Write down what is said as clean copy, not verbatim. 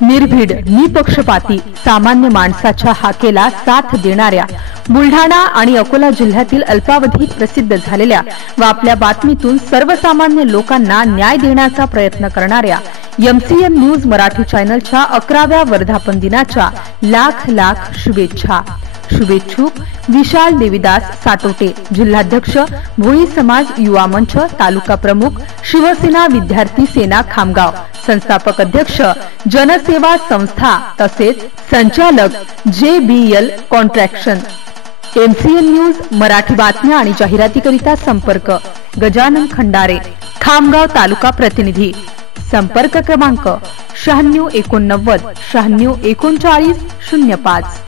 निर्भीड, निपक्षपाती, सामान्य माणसाच्या हाकेला साथ देणाऱ्या बुलढाणा आणि अकोला जिल्ह्यातील अल्पावधीत प्रसिद्ध झालेल्या व आपल्या बातमीतून सर्वसामान्य लोकांना न्याय देण्याचा प्रयत्न करणाऱ्या MCN न्यूज मराठी चॅनलच्या 11व्या वर्धापन दिनाच्या लाख लाख शुभेच्छा। शुभेच्छुक विशाल देवीदास सातोटे, जिल्हाध्यक्ष भोई समाज युवा मंच, तालुका प्रमुख शिवसेना विद्यार्थी सेना खामगाव, संस्थापक अध्यक्ष जनसेवा संस्था तसेच संचालक JBL contraction. MCN news Marathi बातम्या आणि जाहिरातीकरिता संपर्क गजानन खंडारे, खामगाव तालुका प्रतिनिधी। संपर्क क्रमांक 96 89 96 39 05।